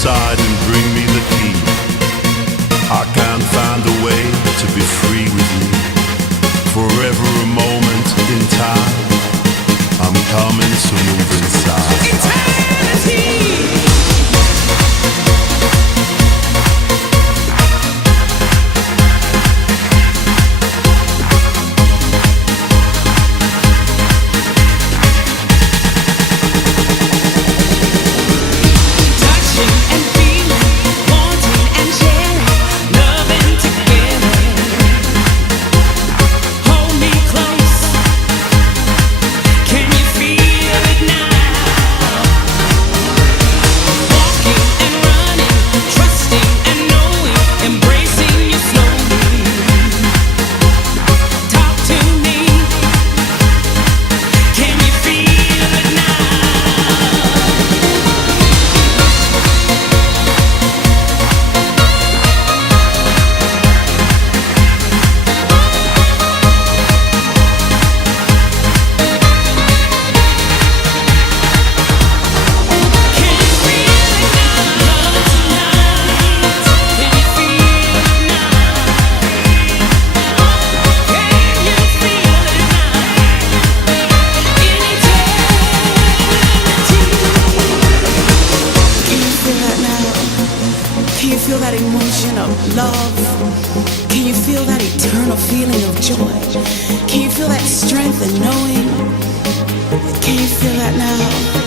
inside and bring me the key. I can't find a way to be free with you. Forever a moment in time, I'm coming to move inside. Eternity! Can you feel that emotion of love? Can you feel that eternal feeling of joy? Can you feel that strength and knowing? Can you feel that now?